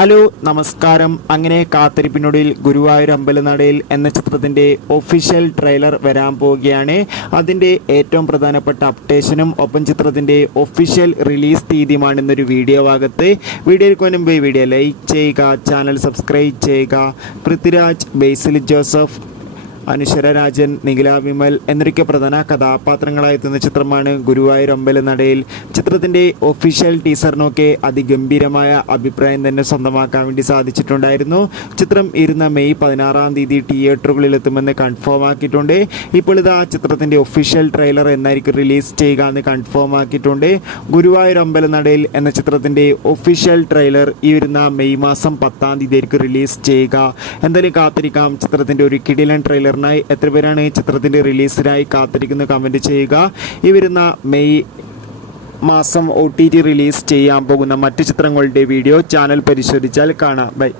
Hello നമസ്കാരം. അങ്ങനെ കാത്തിരിപ്പിനൊടുവിൽ ഗുരുവായൂർ അമ്പലനടയിൽ എന്ന ചിത്രത്തിൻ്റെ ഒഫീഷ്യൽ ട്രെയിലർ വരാൻ പോവുകയാണ്. അതിൻ്റെ ഏറ്റവും പ്രധാനപ്പെട്ട അപ്ഡേഷനും ഒപ്പം ചിത്രത്തിൻ്റെ ഒഫീഷ്യൽ റിലീസ് തീയതിയുമാണ് ഇന്നൊരു വീഡിയോ ഭാഗത്ത്. വീഡിയോയിൽ മുൻപ് വീഡിയോ ലൈക്ക് ചെയ്യുക, ചാനൽ സബ്സ്ക്രൈബ് ചെയ്യുക. പൃഥ്വിരാജ്, ബേസിൽ ജോസഫ്, അനുശ്വര രാജൻ, നിഖില വിമൽ എന്നൊക്കെ പ്രധാന കഥാപാത്രങ്ങളായെത്തുന്ന ചിത്രമാണ് ഗുരുവായൂർ അമ്പലനടയിൽ. ചിത്രത്തിൻ്റെ ഒഫീഷ്യൽ ടീസറിനൊക്കെ അതിഗംഭീരമായ അഭിപ്രായം തന്നെ സ്വന്തമാക്കാൻ വേണ്ടി സാധിച്ചിട്ടുണ്ടായിരുന്നു. ചിത്രം മെയ് 16 തിയേറ്ററുകളിൽ എത്തുമെന്ന് കൺഫേം ആക്കിയിട്ടുണ്ട്. ഇപ്പോൾ ഇതാ ചിത്രത്തിൻ്റെ ഒഫീഷ്യൽ ട്രെയിലർ എന്നായിരിക്കും റിലീസ് ചെയ്യുക എന്ന് കൺഫേം ആക്കിയിട്ടുണ്ട്. ഗുരുവായൂർ അമ്പലനടയിൽ എന്ന ചിത്രത്തിൻ്റെ ഒഫീഷ്യൽ ട്രെയിലർ മെയ് 10 ആയിരിക്കും റിലീസ് ചെയ്യുക. എന്തായാലും കാത്തിരിക്കാം. ചിത്രത്തിൻ്റെ ഒരു കിടിലൻ ട്രെയിലർ എത്ര പേരാണ് ചിത്രത്തിന്റെ റിലീസിനായി കാത്തിരിക്കുന്നത് കമന്റ് ചെയ്യുക. ഈ വരുന്ന മെയ് മാസം OTT റിലീസ് ചെയ്യാൻ പോകുന്ന മറ്റു ചിത്രങ്ങളുടെ വീഡിയോ ചാനൽ പരിശോധിച്ചാൽ കാണാം. ബൈ.